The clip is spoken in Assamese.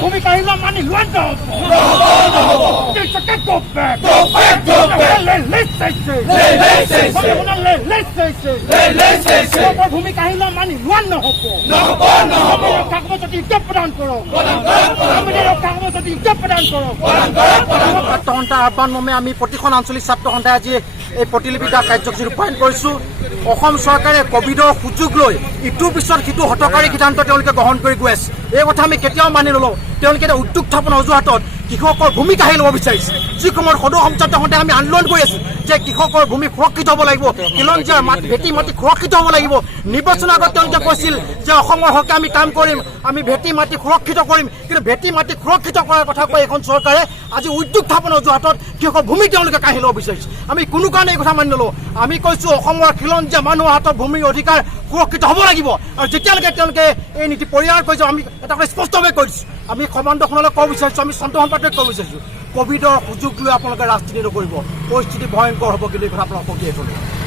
ভূমিকা আহিলে মানি লোৱা ভূমিকা আহিলে মানি লোৱা নহব কাগজ উদ্যোগ প্ৰদান কৰক কাগজ উদ্যোগ প্ৰদান কৰক। ছাত্ৰ সন্থাৰ আহ্বান মৰ্মে আমি প্ৰতিখন আঞ্চলিক ছাত্ৰ সন্থাই আজি এই প্ৰতিলিপি দিয়া কাৰ্যসূচী ৰূপায়ণ কৰিছোঁ। অসম চৰকাৰে কভিডৰ সুযোগ লৈ ইটোৰ পিছত সিটো হঠকাৰী সিদ্ধান্ত তেওঁলোকে গ্ৰহণ কৰি গৈ আছে। এই কথা আমি কেতিয়াও মানি নলওঁ। তেওঁলোকে এতিয়া উদ্যোগ স্থাপনৰ অজুহাতত কৃষকৰ ভূমিকাহে ল'ব বিচাৰিছে। যি সময়ত সদৌ অসম ছাত্ৰ সন্থাই আমি আন্দোলন কৰি আছোঁ যে কৃষকৰ ভূমি সুৰক্ষিত হ'ব লাগিব, খিলঞ্জীয়াৰ ভেটি মাটি সুৰক্ষিত হ'ব লাগিব। নিৰ্বাচনৰ আগত তেওঁলোকে কৈছিল যে অসমৰ হকে আমি কাম কৰিম, আমি ভেটি মাটি সুৰক্ষিত কৰিম, কিন্তু ভেটি মাটি সুৰক্ষিত কৰাৰ কথা কৈ এখন চৰকাৰে আজি উদ্যোগ স্থাপনৰ অজুহাতত কৃষকৰ ভূমি তেওঁলোকে কাঢ়ি ল'ব বিচাৰিছে। আমি কোনো কাৰণে এই কথা মানি নলওঁ। আমি কৈছোঁ অসমৰ খিলঞ্জীয়া মানুহৰ হাতত ভূমিৰ অধিকাৰ সুৰক্ষিত হ'ব লাগিব। আৰু যেতিয়ালৈকে তেওঁলোকে এই নীতি পৰিহাৰ কৰিছে আমি এটা কথা স্পষ্টভাৱে কৈছোঁ, আমি সমান্তখনলৈ ক'ব বিচাৰিছোঁ, আমি চন্দ্ৰ সম্পাদক ক'ব বিচাৰিছোঁ, কভিডৰ সুযোগ লৈ আপোনালোকে ৰাজনীতি নকৰিব, পৰিস্থিতি ভয়ংকৰ হ'ব কিন্তু এই কথা আপোনালোকক দিয়ে থ'লে।